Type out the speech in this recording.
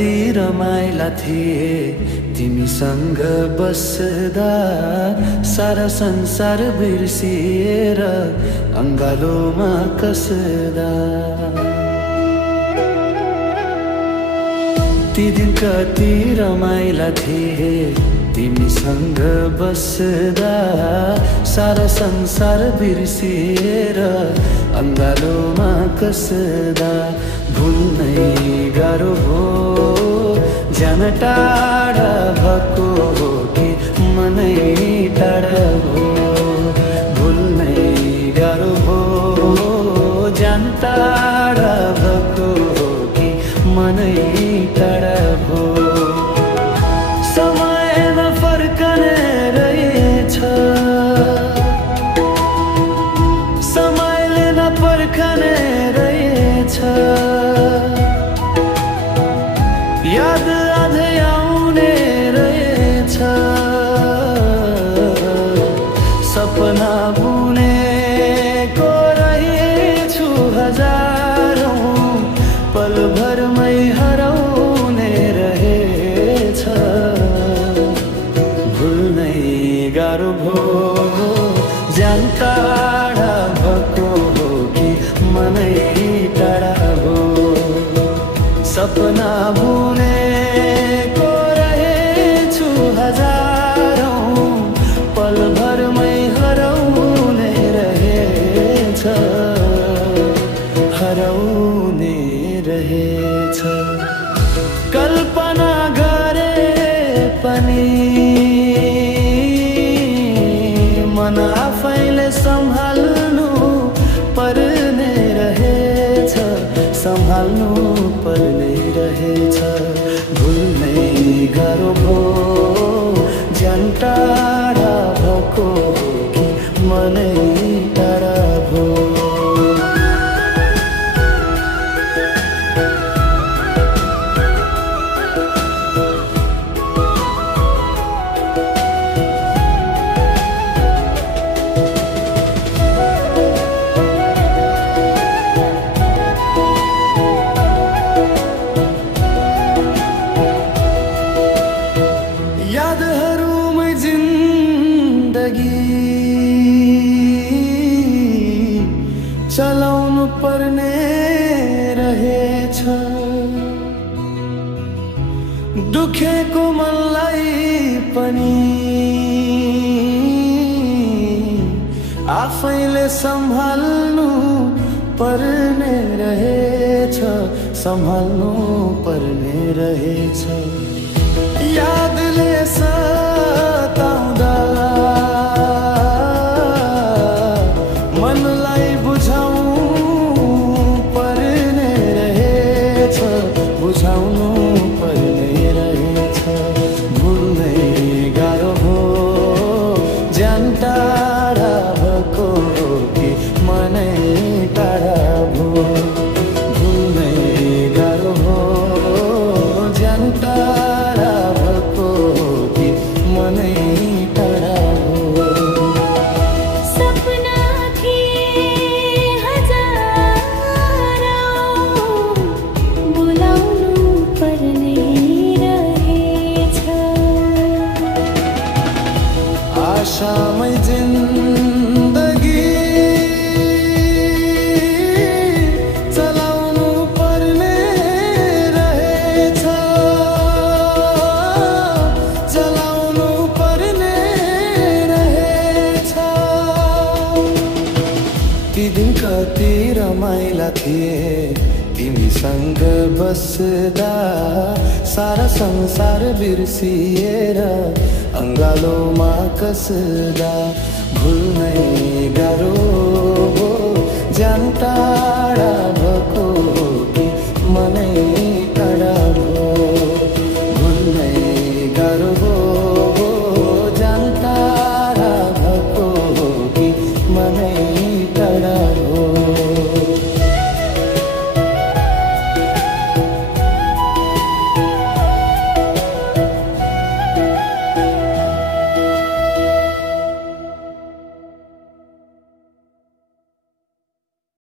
कति रमाइला थिए तिमीसँग बस्दा, सारा संसार बिर्सिएर अंगालोमा कसदा। ती दिन कति रमाइला थिए तिमीसँग बस्दा, सारा संसार बिर्सिएर अंगालोमा कसदा। भुल्नै गाह्रो भो ज्यान टाढा भएको हो कि मनै टाढा भो। भुल्नै गाह्रो भो ज्यान टाढा भएको हो कि मनै टाढा भो। समयमा फर्कने रहेछ, समयले नपर्खने रहेछ। याद अझै आउने रहेछ, सपना बुनेको रहेछु हजारौं, पलभरमै हराउने रहेछ। भुल्नै गाह्रो भो ज्यान टाढा भएको हो कि मनै टाढा भो। सपना बुनेको रहेछु हजारौं, पलभरमै हराउने रहेछ, हराउने रहेछ। कल्पना गरे पनि मन आफैले सम्हाल्नु पर्ने रहेछ, सम्हाल्नु पर्ने रहेछ। भुल्नै गाह्रो भो ज्यान टाढा भएको हो कि मनै टाढा भो। यादहरूमै जिन्दगी चलाउनु पर्ने रहेछ। दुखेको मनलाई पनि आफैले सम्हाल्नु पर्ने रहेछ, सम्हाल्नु पर्ने रहेछ। यादले सताउँदा मनलाई बुझाउनु पर्ने रहेछ, बुझाउनु पर्ने रहेछ। भुल्नै गाह्रो भो ज्यान टाढा भएको हो कि मनै टाढा भो। भुल्नै गाह्रो भो ज्यान टाढा भएको हो कि मनै टाढा भो। सपना थिए हजारौं, बोलाउनु पर्ने रहेछ। आशामै जिन्दगी चलाउनु पर्ने रहेछ, चलाउनु पर्ने रहेछ। ती दिन कति रमाइला थिए तिमीसँग बस्दा, सारा संसार बिर्सिएर अंगालोमा कसदा। भुल्नै गाह्रो भो ज्यान टाढा भएको हो कि मनै टाढा भो। भुल्नै गाह्रो भो